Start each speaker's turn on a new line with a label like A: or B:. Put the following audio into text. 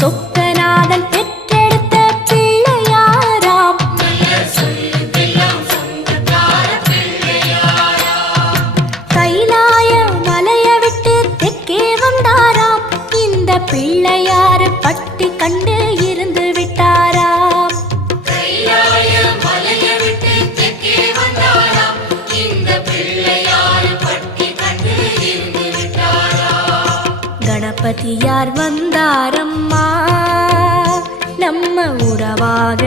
A: சொக்கநாதன் பெற்றெடுத்த பிள்ளையாராம். கைலாய மலைய விட்டு தெக்கே வந்தாராம். இந்த பிள்ளையாறு பட்டி கண்டு அகத்தியார் வந்தாரம்மா. நம்ம உறவாக